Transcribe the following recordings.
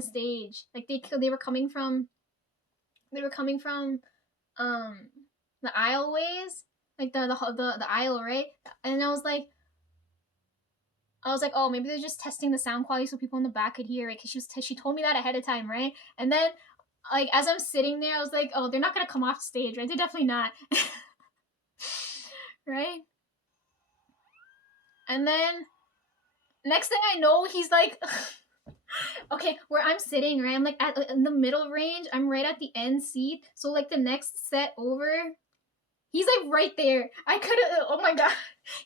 the stage. Like they were coming from the aisleways, like the aisle, right? And I was like, oh, maybe they're just testing the sound quality so people in the back could hear it, because she told me that ahead of time, right? And then, like, as I'm sitting there, I was like, oh, they're not gonna come off stage, right? They're definitely not. Right? And then next thing I know, he's like, okay, where I'm sitting, right? I'm like in the middle range. I'm right at the end seat. So like the next set over, he's like right there. I could have. Oh my god,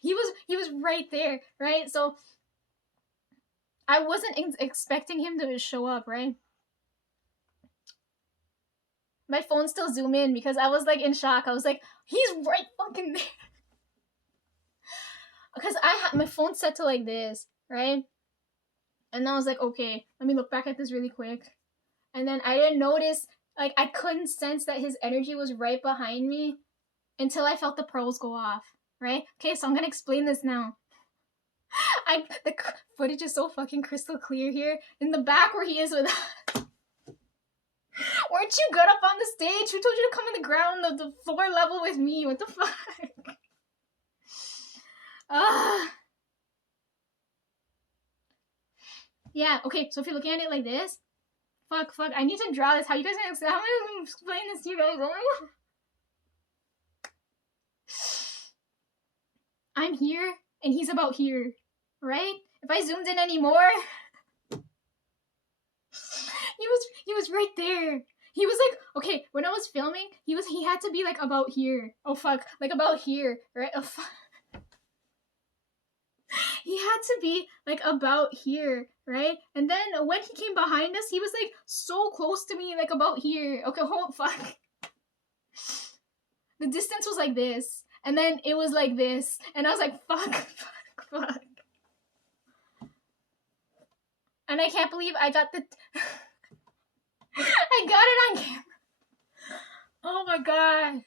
he was right there, right? So I wasn't expecting him to show up, right? My phone still zoom in because I was like in shock. I was like, he's right fucking there. Because I had my phone set to like this, right? And I was like, okay, let me look back at this really quick. And then I didn't notice, like, I couldn't sense that his energy was right behind me until I felt the pearls go off, right? Okay, so I'm gonna explain this now. The footage is so fucking crystal clear here. In the back where he is with weren't you good up on the stage? Who told you to come on the ground, the floor level with me? What the fuck? Yeah, okay, so if you're looking at it like this, fuck, I need to draw this. How you guys gonna how am I gonna explain this to you guys? Oh my god. I'm here and he's about here, right? If I zoomed in anymore, he was right there. He was like, okay, when I was filming, he had to be like about here. Oh fuck, like about here, right? Oh fuck. He had to be like about here, right? And then when he came behind us, he was like so close to me, like about here. Okay, hold fuck. The distance was like this, and then it was like this, and I was like, fuck. And I can't believe I got the I got it on camera. Oh my god.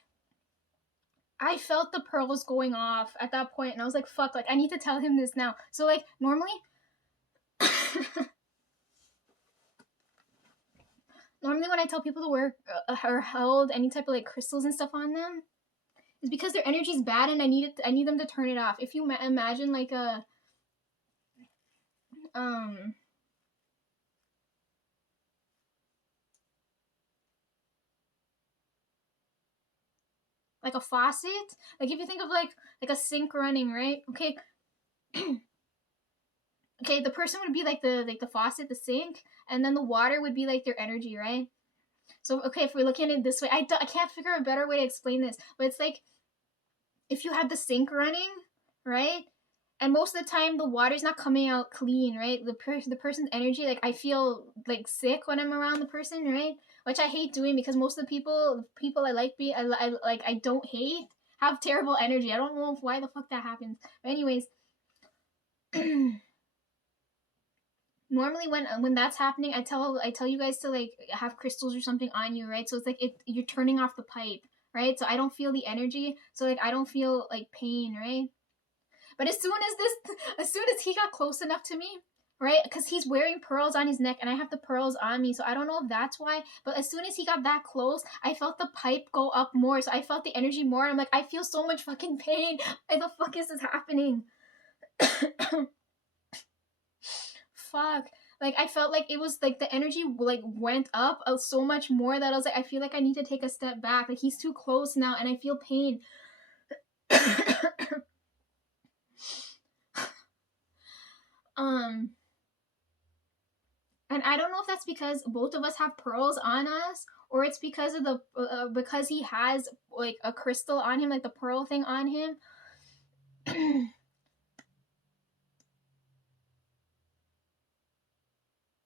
I felt the pearls going off at that point, and I was like, fuck, like, I need to tell him this now. So, like, normally when I tell people to wear or hold any type of, like, crystals and stuff on them, is because their energy's bad and I need them to turn it off. If you imagine, like, a, like a faucet, like, if you think of, like a sink running, right? Okay. Okay, the person would be like the faucet, the sink, and then the water would be like their energy, right? So, okay, if we're looking at it this way, I can't figure out a better way to explain this, but it's like if you had the sink running, right? And most of the time, the water's not coming out clean, right? The person's energy, like, I feel like sick when I'm around the person, right? Which I hate doing because most of the people I like I don't hate have terrible energy. I don't know why the fuck that happens. But anyways, normally when that's happening, I tell you guys to like have crystals or something on you, right? So it's like you're turning off the pipe, right? So I don't feel the energy, so like I don't feel like pain, right? But as soon as he got close enough to me, right? Because he's wearing pearls on his neck and I have the pearls on me, so I don't know if that's why. But as soon as he got that close, I felt the pipe go up more, so I felt the energy more. And I'm like, I feel so much fucking pain. Why the fuck is this happening? Fuck. Like, I felt like it was like the energy like went up so much more that I was like, I feel like I need to take a step back. Like, he's too close now and I feel pain. And I don't know if that's because both of us have pearls on us, or it's because of the because he has like a crystal on him, like the pearl thing on him.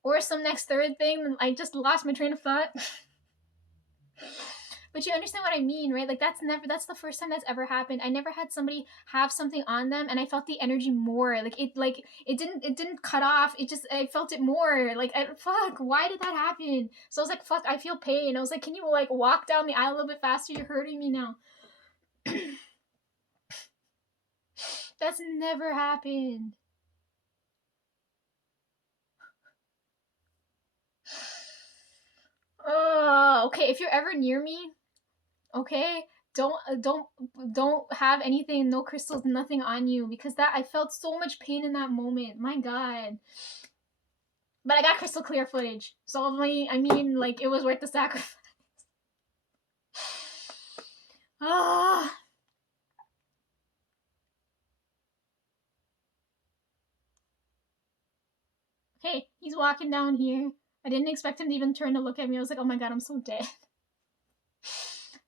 Or some next third thing. I just lost my train of thought. But you understand what I mean, right? Like, that's the first time that's ever happened. I never had somebody have something on them and I felt the energy more. Like, it didn't cut off. I felt it more. Like, fuck, why did that happen? So I was like, fuck, I feel pain. I was like, can you like walk down the aisle a little bit faster? You're hurting me now. That's never happened. okay, if you're ever near me, okay, don't have anything, no crystals, nothing on you, because that I felt so much pain in that moment. My God. But I got crystal clear footage, so I mean, like, it was worth the sacrifice. Ah. Okay, he's walking down here. I didn't expect him to even turn to look at me. I was like, oh my God, I'm so dead.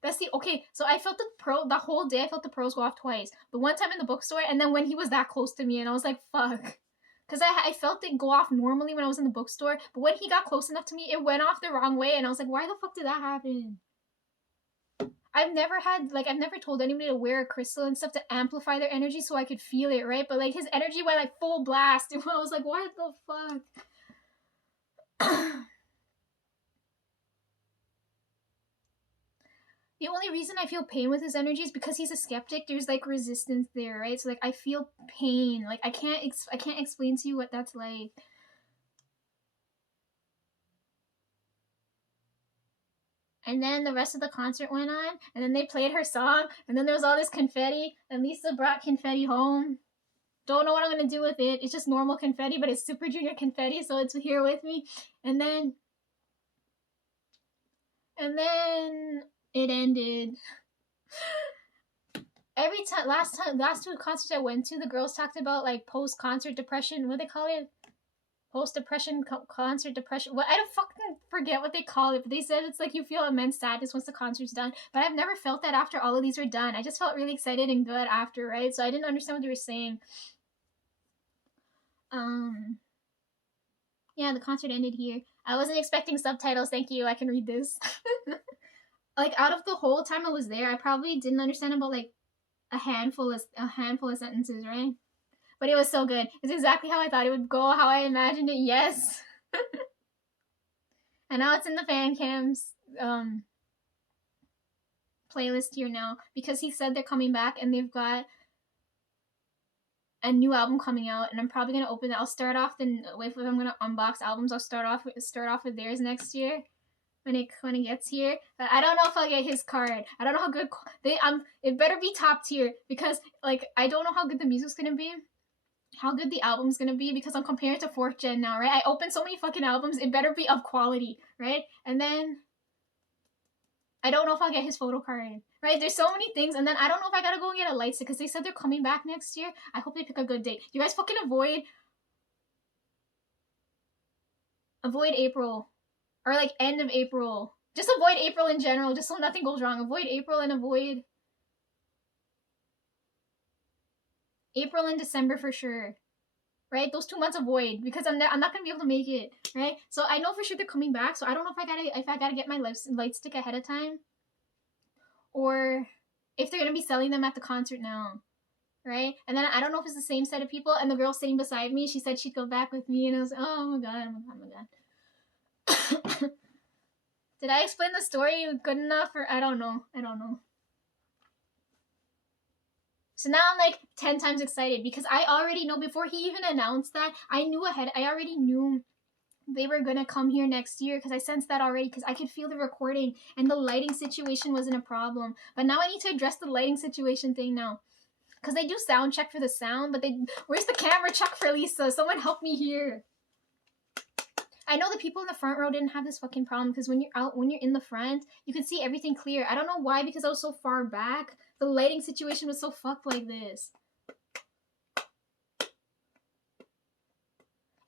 That's the okay. So I felt the whole day. I felt the pearls go off twice. The one time in the bookstore, and then when he was that close to me, and I was like, fuck. Because I felt it go off normally when I was in the bookstore, but when he got close enough to me, it went off the wrong way, and I was like, why the fuck did that happen? I've never told anybody to wear a crystal and stuff to amplify their energy so I could feel it, right? But like his energy went like full blast, and I was like, what the fuck? The only reason I feel pain with his energy is because he's a skeptic. There's like resistance there, right? So like I feel pain. Like I can't explain to you what that's like. And then the rest of the concert went on, and then they played her song, and then there was all this confetti, and Lisa brought confetti home. Don't know what I'm gonna do with it. It's just normal confetti, but it's Super Junior confetti, so it's here with me. And then it ended. Last two concerts I went to, the girls talked about like post-concert depression. What do they call it? Post-depression, concert depression. Well, I don't fucking forget what they call it, but they said it's like you feel immense sadness once the concert's done. But I've never felt that after all of these were done. I just felt really excited and good after, right? So I didn't understand what they were saying. Yeah, the concert ended here. I wasn't expecting subtitles. Thank you. I can read this. Like out of the whole time I was there, I probably didn't understand about like a handful of sentences, right? But it was so good. It's exactly how I thought it would go, how I imagined it. Yes. And now it's in the fan cams playlist here now because he said they're coming back and they've got a new album coming out, and I'm probably gonna open it. I'll start off if I'm gonna unbox albums. I'll start off with theirs next year when it gets here. But I don't know if I'll get his card. I don't know how good it better be top tier because like I don't know how good the music's gonna be. How good the album's gonna be because I'm comparing it to 4th gen now, right? I opened so many fucking albums, it better be of quality, right? And then I don't know if I'll get his photo card, right? There's so many things, and then I don't know if I gotta go and get a light stick because they said they're coming back next year. I hope they pick a good date. You guys fucking avoid April or like end of April. Just avoid April in general, just so nothing goes wrong. Avoid April and avoid April and December for sure. Right? Those 2 months avoid because I'm not gonna be able to make it. Right? So I know for sure they're coming back. So I don't know if I gotta get my light stick ahead of time, or if they're gonna be selling them at the concert now. Right? And then I don't know if it's the same set of people. And the girl sitting beside me, she said she'd go back with me, and I was like, oh my god, oh my god. Did I explain the story good enough, or I don't know. So now I'm like 10 times excited because I already know before he even announced that, I knew ahead. I already knew they were going to come here next year because I sensed that already because I could feel the recording and the lighting situation wasn't a problem. But now I need to address the lighting situation thing now because they do sound check for the sound, but where's the camera check for Lisa? Someone help me here. I know the people in the front row didn't have this fucking problem because when you're in the front, you can see everything clear. I don't know why because I was so far back. The lighting situation was so fucked like this.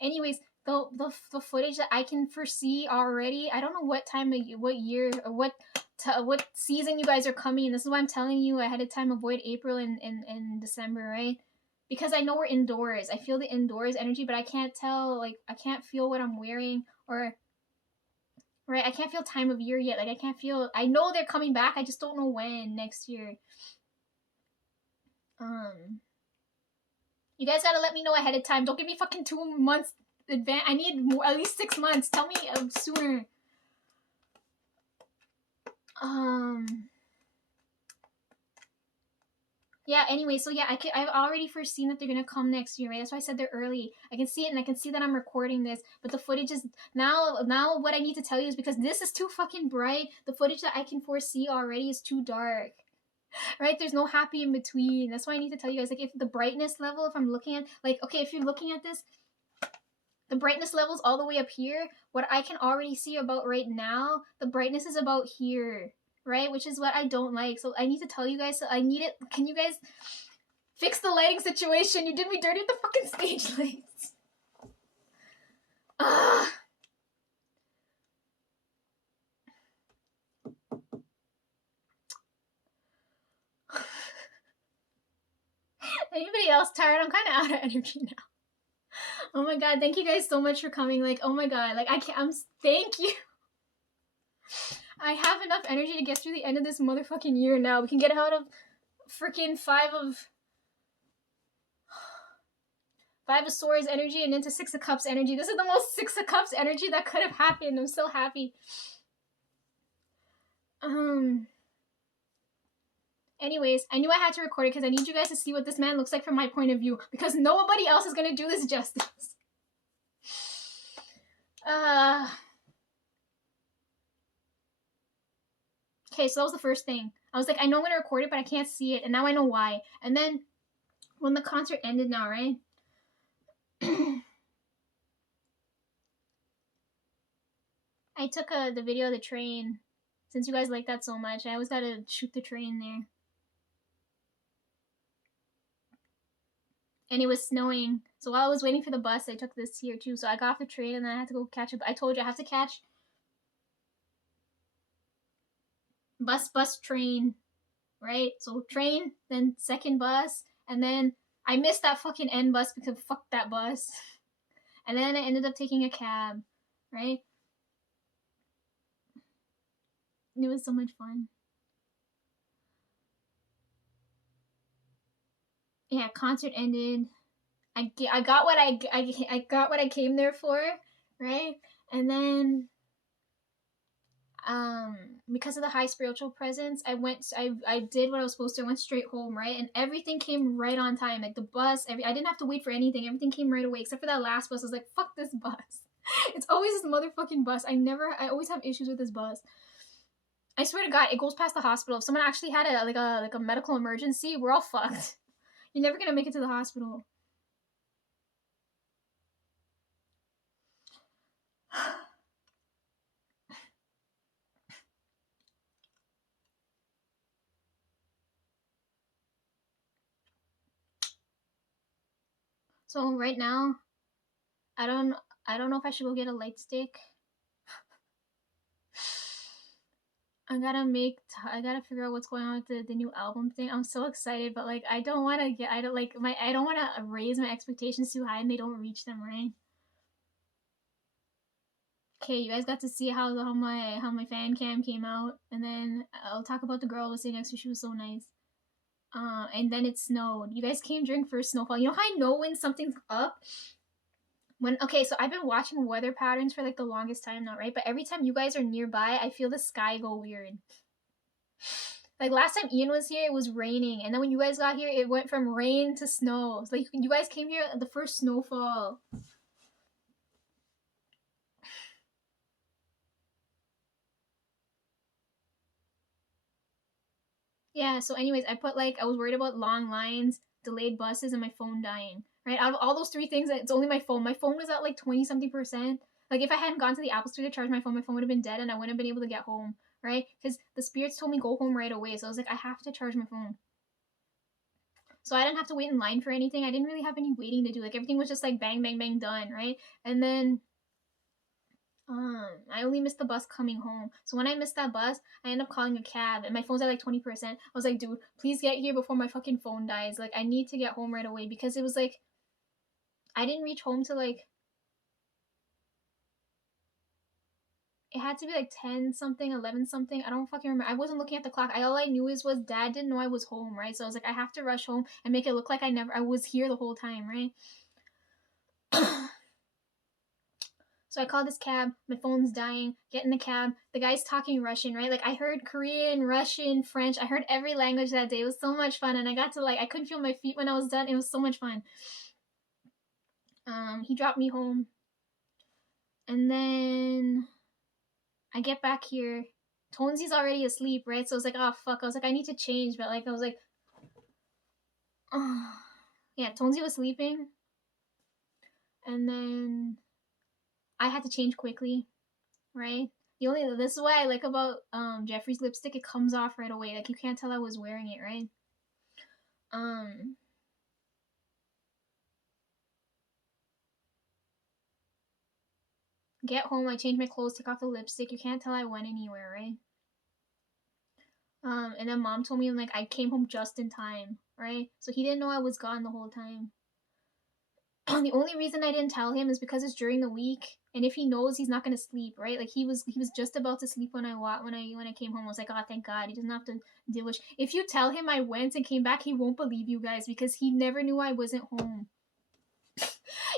Anyways, the footage that I can foresee already, I don't know what year, or what season you guys are coming. This is why I'm telling you ahead of time, avoid April and December, right? Because I know we're indoors. I feel the indoors energy, but I can't tell, like, I can't feel what I'm wearing, or, right, I can't feel time of year yet. Like, I know they're coming back, I just don't know when next year. You guys gotta let me know ahead of time. Don't give me fucking 2 months advance. I need at least 6 months. Tell me sooner. Yeah, anyway, so yeah, I've already foreseen that they're gonna come next year, right? That's why I said they're early. I can see it, and I can see that I'm recording this, but the footage is now what I need to tell you is because this is too fucking bright. The footage that I can foresee already is too dark. Right? There's no happy in between. That's why I need to tell you guys, like, if the brightness level, if I'm looking at, like, okay, if you're looking at this, the brightness level's all the way up here. What I can already see about right now, the brightness is about here, right? Which is what I don't like. So I need to tell you guys, so I need it. Can you guys fix the lighting situation? You did me dirty with the fucking stage lights. Ugh. Anybody else tired? I'm kind of out of energy now. Oh my god, thank you guys so much for coming. Like, oh my god, like, thank you. I have enough energy to get through the end of this motherfucking year now. We can get out of freaking Five of Swords energy and into Six of Cups energy. This is the most Six of Cups energy that could have happened. I'm so happy. Anyways, I knew I had to record it because I need you guys to see what this man looks like from my point of view, because nobody else is gonna do this justice. Okay, so that was the first thing. I was like, I know I'm gonna record it, but I can't see it, and now I know why. And then, when the concert ended now, right? I took the video of the train. Since you guys like that so much, I always gotta shoot the train there. And it was snowing. So while I was waiting for the bus, I took this here too. So I got off the train and then I had to go catch I told you I have to catch bus, train, right? So train, then second bus, and then I missed that fucking end bus because fuck that bus. And then I ended up taking a cab, right? It was so much fun. Yeah, concert ended. I got what I got what I came there for, right? And then because of the high spiritual presence, I did what I was supposed to. I went straight home, right? And everything came right on time. Like the bus, I didn't have to wait for anything. Everything came right away, except for that last bus. I was like, fuck this bus. It's always this motherfucking bus. I always have issues with this bus. I swear to God, it goes past the hospital. If someone actually had a medical emergency, we're all fucked. You're never gonna make it to the hospital. So right now, I don't know if I should go get a light stick. I gotta figure out what's going on with the new album thing. I'm so excited, but like I don't want to raise my expectations too high and they don't reach them, right? Okay, you guys got to see how my fan cam came out, and then I'll talk about the girl I was sitting next to. She was so nice. And then it snowed. You guys came during first snowfall. You know how I know when something's up? So I've been watching weather patterns for like the longest time now, right? But every time you guys are nearby, I feel the sky go weird. Like last time Ian was here, it was raining, and then when you guys got here, it went from rain to snow. It's like you guys came here at the first snowfall. Yeah, so anyways, I was worried about long lines, delayed buses, and my phone dying. Right? Out of all those three things, it's only my phone. My phone was at like 20 something percent. Like if I hadn't gone to the Apple Store to charge my phone would have been dead and I wouldn't have been able to get home, right? Because the spirits told me go home right away. So I was like, I have to charge my phone. So I didn't have to wait in line for anything. I didn't really have any waiting to do. Like everything was just like bang, bang, bang, done, right? And then I only missed the bus coming home. So when I missed that bus, I ended up calling a cab and my phone's at like 20%. I was like, dude, please get here before my fucking phone dies. Like I need to get home right away because it was like I didn't reach home till like it had to be like 10 something, 11 something. I don't fucking remember. I wasn't looking at the clock. All I knew was dad didn't know I was home, right? So I was like, I have to rush home and make it look like I was here the whole time, right? So I call this cab, my phone's dying, get in the cab, the guy's talking Russian, right? Like I heard Korean, Russian, French, I heard every language that day. It was so much fun, and I got to like, I couldn't feel my feet when I was done. It was so much fun. He dropped me home, and then I get back here. Tonzi's already asleep, right? So I was like, oh fuck. I was like, I need to change, but like I was like, oh. Yeah, Tonzi was sleeping, and then I had to change quickly, right? This is what I like about Jeffree's lipstick. It comes off right away. Like you can't tell I was wearing it, right? Get home, I change my clothes, take off the lipstick. You can't tell I went anywhere, right? And then mom told me like I came home just in time, right? So he didn't know I was gone the whole time. The only reason I didn't tell him is because it's during the week, and if he knows, he's not gonna sleep, right? Like he was just about to sleep when I came home. I was like, oh, thank God, he doesn't have to deal with. If you tell him I went and came back, he won't believe you guys because he never knew I wasn't home.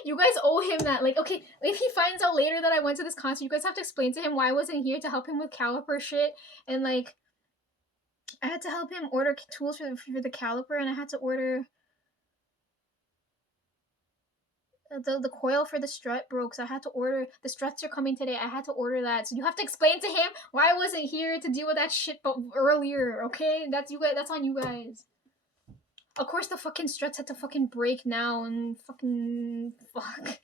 You guys owe him that. Like, okay, if he finds out later that I went to this concert, you guys have to explain to him why I wasn't here to help him with caliper shit, and like, I had to help him order tools for the caliper, and I had to order. The coil for the strut broke, so I had to order. The struts are coming today. I had to order that. So you have to explain to him why I wasn't here to deal with that shit but earlier, okay? That's you guys. That's on you guys. Of course, the fucking struts had to fucking break now and fucking fuck.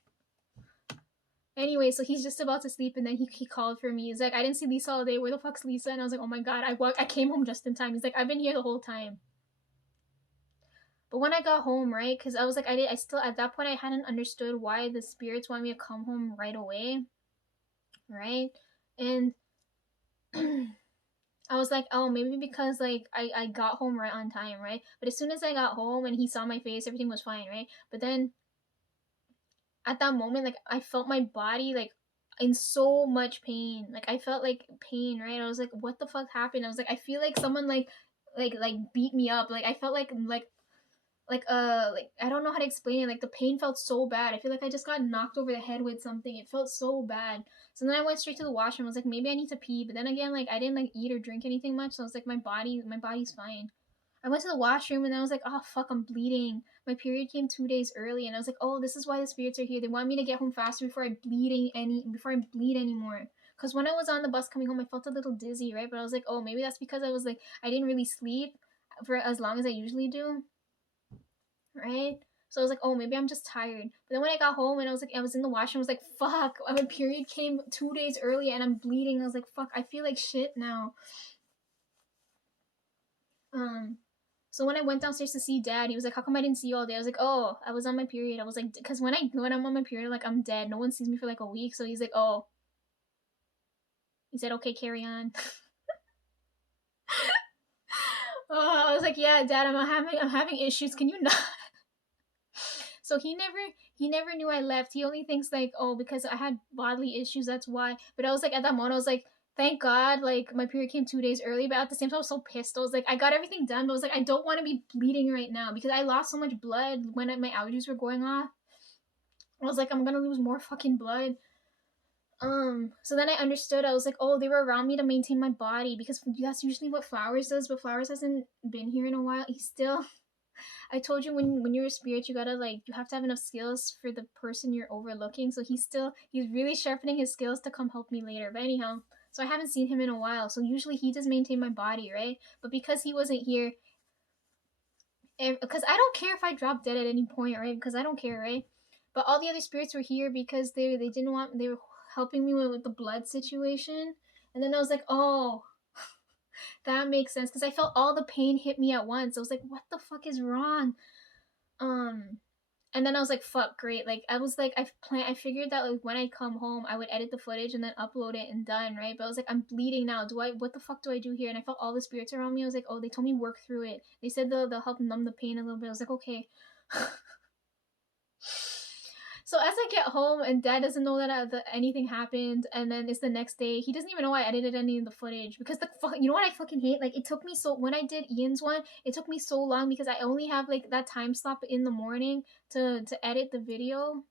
Anyway, so he's just about to sleep, and then he called for me. He's like, I didn't see Lisa all day. Where the fuck's Lisa? And I was like, oh my god, I came home just in time. He's like, I've been here the whole time. But when I got home, right, because I was like, I still, at that point, I hadn't understood why the spirits wanted me to come home right away, right? And I was like, oh, maybe because, like, I got home right on time, right? But as soon as I got home and he saw my face, everything was fine, right? But then, at that moment, like, I felt my body, like, in so much pain. Like, I felt, like, pain, right? I was like, what the fuck happened? I was like, I feel like someone, like beat me up. Like, I felt like I don't know how to explain it. Like the pain felt so bad. I feel like I just got knocked over the head with something. It felt so bad. So then I went straight to the washroom. I was like, maybe I need to pee. But then again, like I didn't like eat or drink anything much. So I was like, my body's fine. I went to the washroom and then I was like, oh fuck, I'm bleeding. My period came 2 days early, and I was like, oh, this is why the spirits are here. They want me to get home faster before I bleed anymore. Because when I was on the bus coming home, I felt a little dizzy, right? But I was like, oh, maybe that's because I was like, I didn't really sleep for as long as I usually do, right? So I was like, oh, maybe I'm just tired. But then when I got home and I was in the washroom, I was like, fuck, my period came 2 days early and I'm bleeding. I was like, fuck, I feel like shit now. So when I went downstairs to see Dad, he was like, how come I didn't see you all day? I was like, oh, I was on my period. I was like, because when I'm on my period, like I'm dead. No one sees me for like a week. So he's like, oh. He said, okay, carry on. Oh, I was like, yeah, Dad, I'm having issues. Can you not? So he never knew I left. He only thinks like, oh, because I had bodily issues, that's why. But I was like, at that moment, I was like, thank God, like my period came 2 days early. But at the same time, I was so pissed. I was like, I got everything done, but I was like, I don't want to be bleeding right now because I lost so much blood when my allergies were going off. I was like, I'm gonna lose more fucking blood. So then I understood. I was like, oh, they were around me to maintain my body because that's usually what Flowers does. But Flowers hasn't been here in a while. He's still. I told you when you're a spirit, you gotta like you have to have enough skills for the person you're overlooking. So he's really sharpening his skills to come help me later. But anyhow, so I haven't seen him in a while. So usually he does maintain my body, right? But because he wasn't here, because I don't care if I drop dead at any point, right? Because I don't care, right? But all the other spirits were here because they didn't want they were helping me with the blood situation. And then I was like, oh, that makes sense because I felt all the pain hit me at once. I was like, what the fuck is wrong? And then I was like, fuck, great. Like I was like, I figured that like when I come home, I would edit the footage and then upload it and done, right? But I was like, I'm bleeding now. What the fuck do I do here? And I felt all the spirits around me. I was like, oh, they told me work through it. They said they'll help numb the pain a little bit. I was like, okay. So as I get home and Dad doesn't know that anything happened, and then it's the next day, he doesn't even know I edited any of the footage because you know what I fucking hate? Like it took me so when I did Ian's one, it took me so long because I only have like that time slot in the morning to edit the video.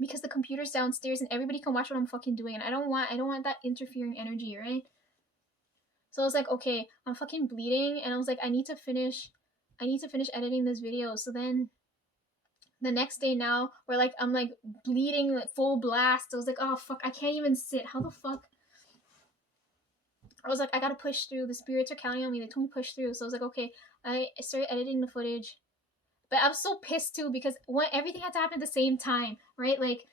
because the computer's downstairs and everybody can watch what I'm fucking doing, and I don't want that interfering energy, right? So I was like, okay, I'm fucking bleeding, and I was like, I need to finish editing this video. So then the next day now, where like I'm like bleeding like full blast. I was like, oh fuck, I can't even sit. How the fuck? I was like, I gotta push through. The spirits are counting on me. They told me push through. So I was like, okay. I started editing the footage, but I was so pissed too because everything had to happen at the same time, right? Like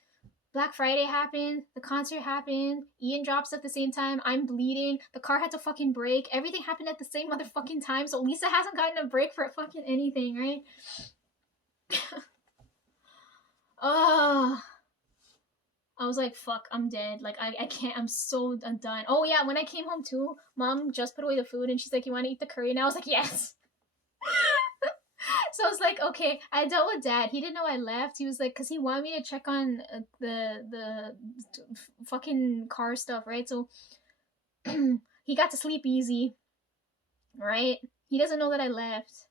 Black Friday happened, the concert happened, Ian drops at the same time, I'm bleeding, the car had to fucking break, everything happened at the same motherfucking time, so Lisa hasn't gotten a break for fucking anything, right? Oh, I was like, fuck, I'm dead. Like, I can't, I'm so done. Oh, yeah, when I came home too, mom just put away the food and she's like, you want to eat the curry? And I was like, yes. So I was like, okay, I dealt with dad. He didn't know I left. He was like, because he wanted me to check on the fucking car stuff, right? So he got to sleep easy, right? He doesn't know that I left.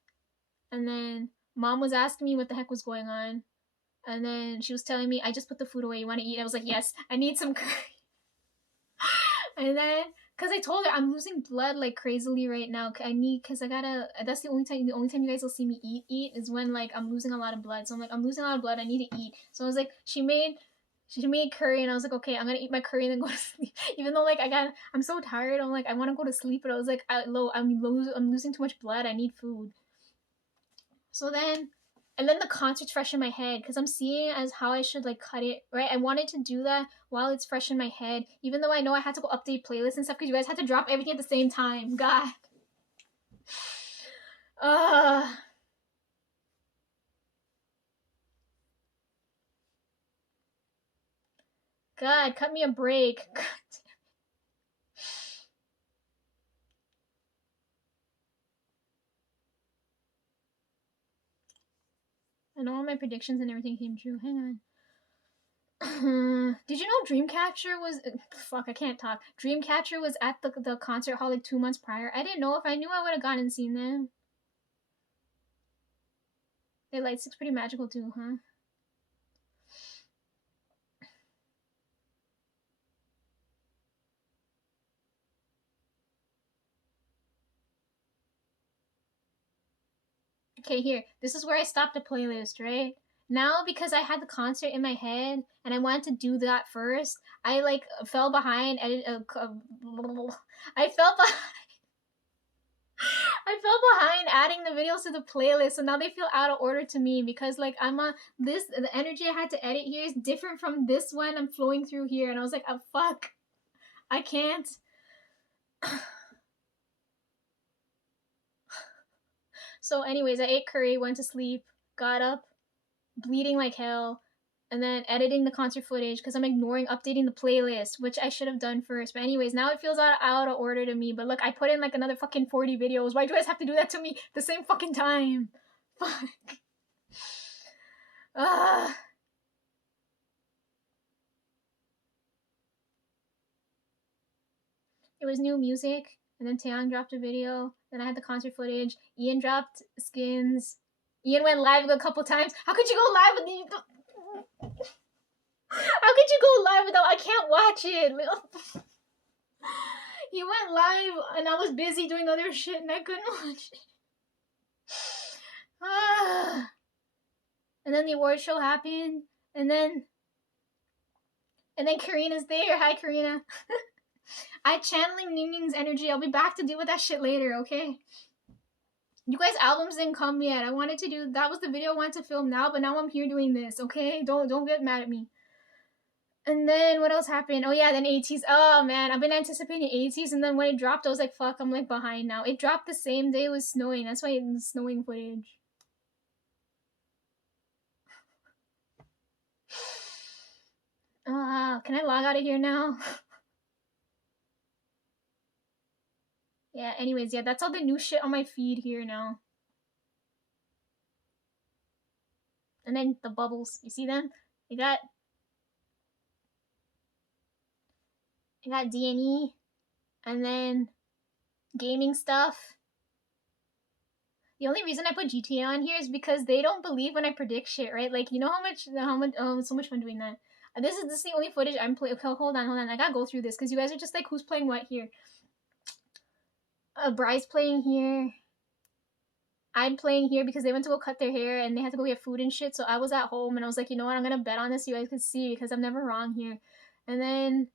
And then mom was asking me what the heck was going on. And then she was telling me, I just put the food away. You want to eat? I was like, yes, I need some curry. And then, because I told her I'm losing blood like crazily right now. Because I gotta, that's the only time you guys will see me eat is when like I'm losing a lot of blood. So I'm like, I'm losing a lot of blood. I need to eat. So I was like, she made curry and I was like, okay, I'm gonna eat my curry and then go to sleep. Even though like I'm so tired. I'm like, I want to go to sleep, but I was like, I'm losing too much blood. I need food. So then, and then the concert's fresh in my head because I'm seeing as how I should like cut it, right? I wanted to do that while it's fresh in my head, even though I know I had to go update playlists and stuff because you guys had to drop everything at the same time. God. God, cut me a break. God. I know all my predictions and everything came true. Hang on. Did you know Dreamcatcher was fuck? I can't talk. Dreamcatcher was at the concert hall like 2 months prior. I didn't know. If I knew, I would have gone and seen them. Their light stick's pretty magical too, huh? Okay, here. This is where I stopped the playlist, right? Now, because I had the concert in my head and I wanted to do that first, I like fell behind. I fell behind. I fell behind adding the videos to the playlist, so now they feel out of order to me because like the energy I had to edit here is different from this one I'm flowing through here, and I was like, oh fuck, I can't. So, anyways, I ate curry, went to sleep, got up, bleeding like hell, and then editing the concert footage because I'm ignoring updating the playlist, which I should have done first. But anyways, now it feels out of order to me. But look, I put in like another fucking 40 videos. Why do you guys have to do that to me the same fucking time? Fuck. Ugh. It was new music, and then Taeyang dropped a video. Then I had the concert footage. Ian dropped skins. Ian went live a couple times. How could you go live with me? How could you go live without? I can't watch it. He went live, and I was busy doing other shit, and I couldn't watch it. And then the award show happened, and then Karina's there. Hi, Karina. I channeling Ningning's energy. I'll be back to deal with that shit later, okay? You guys' albums didn't come yet. I wanted to do that was the video I wanted to film now, but now I'm here doing this, okay? Don't get mad at me. And then what else happened? Oh yeah, then ATEEZ. Oh man, I've been anticipating ATEEZ, and then when it dropped, I was like, fuck, I'm like behind now. It dropped the same day it was snowing. That's why it's snowing footage. Can I log out of here now? Yeah, anyways, yeah, that's all the new shit on my feed here now. And then the bubbles, you see them? I got DNE, and then gaming stuff, The only reason I put GTA on here is because they don't believe when I predict shit, right? Like, you know how much, so much fun doing that. This is the only footage I'm playing. Okay, hold on. I gotta go through this because you guys are just like, who's playing what here? Bry's playing here. I'm playing here because they went to go cut their hair and they had to go get food and shit. So I was at home and I was like, you know what? I'm gonna bet on this so you guys could see because I'm never wrong here. And then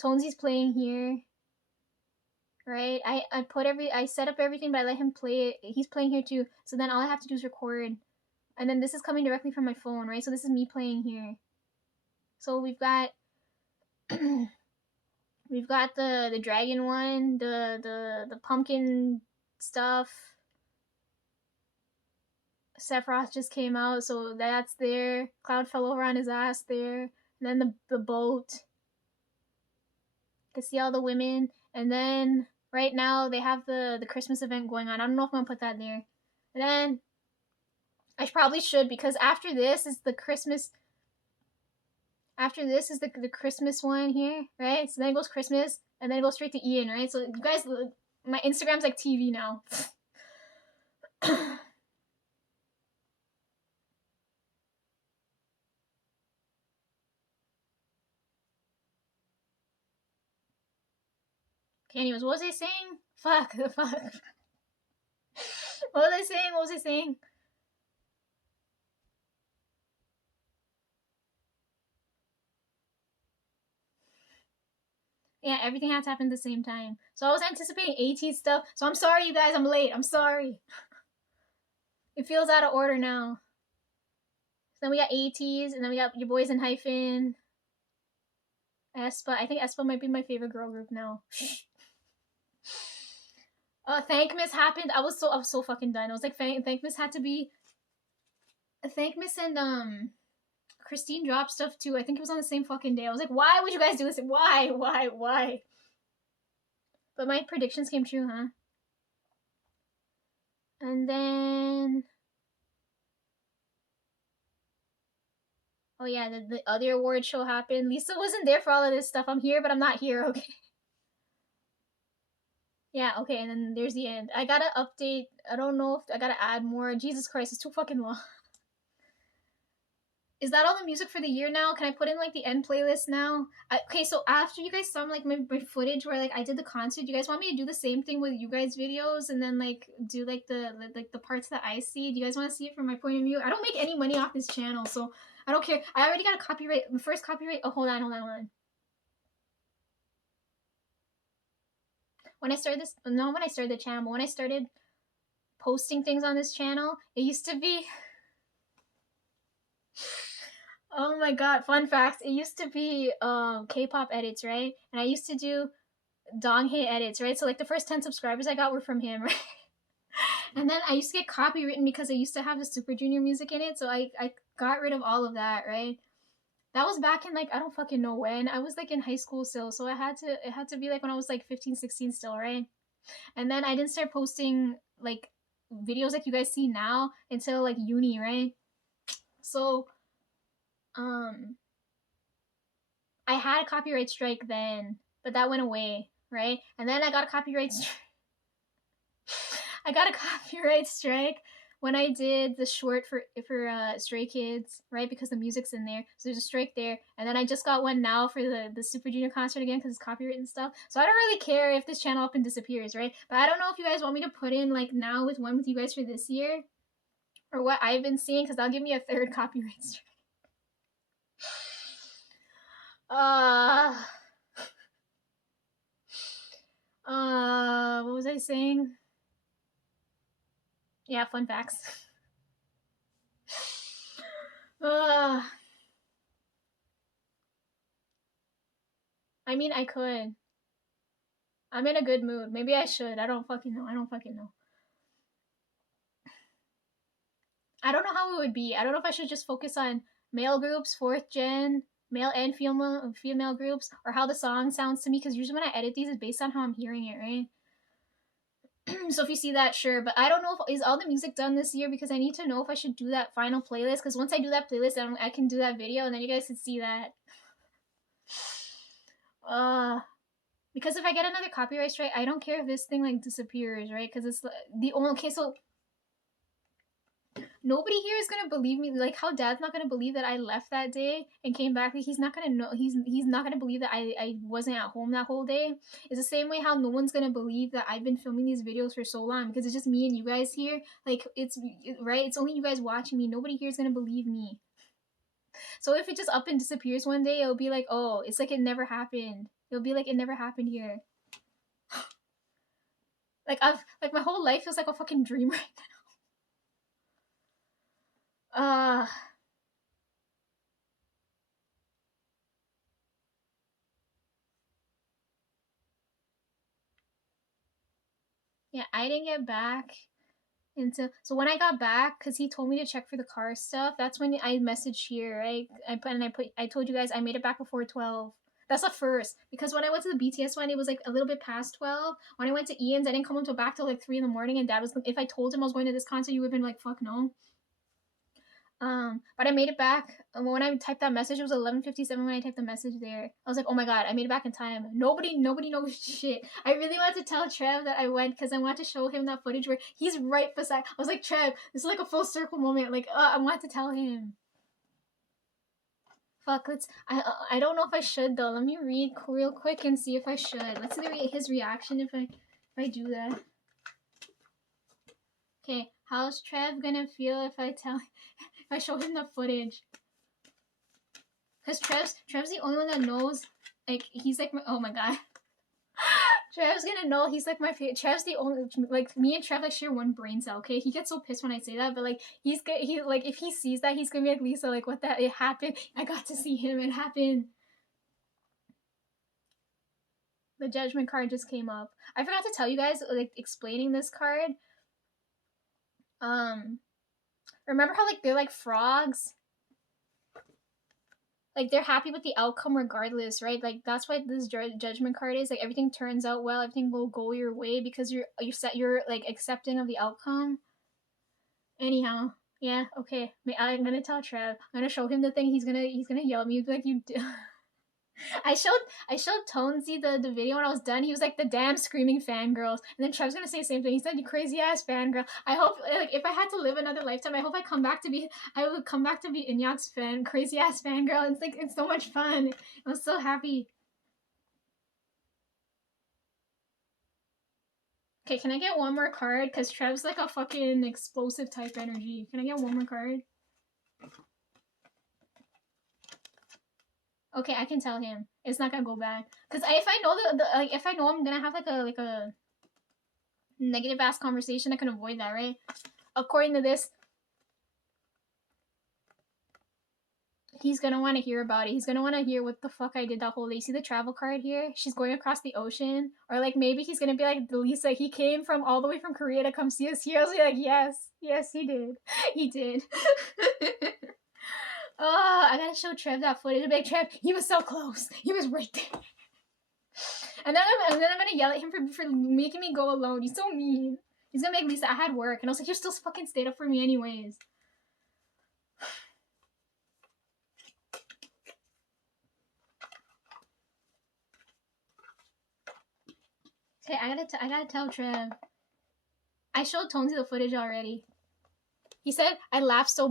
Tonesy's playing here. Right? I set up everything, but I let him play it. He's playing here too. So then all I have to do is record. And then this is coming directly from my phone, right? So this is me playing here. So we've got we've got the dragon one, the pumpkin stuff. Sephiroth just came out, so that's there. Cloud fell over on his ass there. And then the boat. You can see all the women. And then right now they have the Christmas event going on. I don't know if I'm gonna put that there. And then I probably should because after this is the Christmas. After this is the Christmas one here, right? So then it goes Christmas, and then it goes straight to Ian, right? So you guys, my Instagram's like TV now. Okay, anyways, what was I saying? Fuck. What was I saying? Yeah, everything had to happen at the same time. So I was anticipating AT stuff. So I'm sorry, you guys. I'm late. I'm sorry. It feels out of order now. So then we got ATs, and then we got your boys in hyphen. aespa. I think aespa might be my favorite girl group now. Thankmas happened. I was so fucking done. I was like, Thankmas had to be. Thankmas and Christine dropped stuff too. I think it was on the same fucking day. I was like, why would you guys do this? Why? But my predictions came true, huh? And then, oh yeah, the other award show happened. Lisa wasn't there for all of this stuff. I'm here, but I'm not here. Okay. Yeah, okay, and then there's the end. I gotta update. I don't know if I gotta add more. Jesus Christ, it's too fucking long. Is that all the music for the year now? Can I put in like the end playlist now? Okay, so after you guys saw like my footage where like I did the concert, you guys want me to do the same thing with you guys' videos and then like do like the parts that I see? Do you guys want to see it from my point of view? I don't make any money off this channel, so I don't care. I already got a copyright. The first copyright. Oh, hold on. When I started this, not when I started the channel, but when I started posting things on this channel, it used to be. Oh my god, fun facts. It used to be K-pop edits, right? And I used to do Donghae edits, right? So like the first 10 subscribers I got were from him, right? And then I used to get copywritten because I used to have the Super Junior music in it, so I got rid of all of that, right? That was back in like I don't fucking know when. I was like in high school still, so it had to be like when I was like 15, 16 still, right? And then I didn't start posting like videos like you guys see now until like uni, right? So I had a copyright strike then, but that went away, right? And then I got a copyright I got a copyright strike when I did the short for Stray Kids, right? Because the music's in there, so there's a strike there. And then I just got one now for the Super Junior concert again because it's copyright and stuff. So I don't really care if this channel up and disappears, right? But I don't know if you guys want me to put in like now with one with you guys for this year, or what I've been seeing, because that'll give me a third copyright strike. What was I saying? Yeah, fun facts. I mean, I could. I'm in a good mood. Maybe I should. I don't fucking know. I don't know how it would be. I don't know if I should just focus on male groups, 4th gen, male and female groups, or how the song sounds to me, because usually when I edit these, it's based on how I'm hearing it, right? So if you see that, sure. But I don't know if is all the music done this year, because I need to know if I should do that final playlist, because once I do that playlist, then I can do that video, and then you guys can see that. Because if I get another copyright strike, I don't care if this thing like disappears, right? Because it's the only. Okay, so nobody here is gonna believe me. Like how Dad's not gonna believe that I left that day and came back. Like, he's not gonna know. He's not gonna believe that I wasn't at home that whole day. It's the same way how no one's gonna believe that I've been filming these videos for so long because it's just me and you guys here. Like it's right. It's only you guys watching me. Nobody here is gonna believe me. So if it just up and disappears one day, it'll be like, oh, it's like it never happened. It'll be like it never happened here. Like my whole life feels like a fucking dream right now. Yeah, I didn't get back until so when I got back, because he told me to check for the car stuff. That's when I messaged here, right? I told you guys I made it back before 12. That's the first because when I went to the BTS one, it was like a little bit past 12. When I went to Ian's, I didn't come until back till like 3 in the morning, and Dad was. If I told him I was going to this concert, you would have been like, "Fuck no." But I made it back. When I typed that message, it was 11:57 when I typed the message there. I was like, oh my god, I made it back in time. Nobody knows shit. I really wanted to tell Trev that I went because I wanted to show him that footage where he's right beside. I was like, Trev, this is like a full circle moment. Like, I want to tell him. Fuck, I don't know if I should though. Let me read real quick and see if I should. Let's see his reaction if I do that. Okay, how's Trev gonna feel if I show him the footage? Cause Trev's the only one that knows. Like he's like oh my god. Trev's gonna know he's like my favorite. Trev's the only like me and Trev like share one brain cell. Okay, he gets so pissed when I say that, but like he like if he sees that he's gonna be like Lisa like what that it happened. I got to see him. It happened. The judgment card just came up. I forgot to tell you guys like explaining this card. Remember how like they're like frogs? Like they're happy with the outcome regardless, right? Like that's why this judgment card is like everything turns out well, everything will go your way because you're like accepting of the outcome. Anyhow, yeah, okay. I'm gonna tell Trev. I'm gonna show him the thing. He's gonna yell at me like you. I showed Tonesy the video when I was done. He was like the damn screaming fangirls, and then Trev's gonna say the same thing. He said you crazy ass fangirl. I hope like if I had to live another lifetime, I hope I would come back to be Inyak's fan, crazy ass fangirl. It's like it's so much fun. I'm so happy. Okay, can I get one more card? Cause Trev's like a fucking explosive type energy. Can I get one more card? Okay, I can tell him. It's not gonna go bad. Cause if I know like if I know I'm gonna have like a negative ass conversation, I can avoid that, right? According to this, he's gonna want to hear about it. He's gonna want to hear what the fuck I did that whole day. See the travel card here? She's going across the ocean, or like maybe he's gonna be like Lisa. He came from all the way from Korea to come see us here. I was like, yes, he did, he did. Oh, I gotta show Trev that footage. Big Trev, he was so close. He was right there. And then I'm gonna yell at him for making me go alone. He's so mean. He's gonna make Lisa. I had work, and I was like, you still fucking stayed up for me anyways. Okay, I gotta tell Trev. I showed Tonesy the footage already. He said I laughed so bad.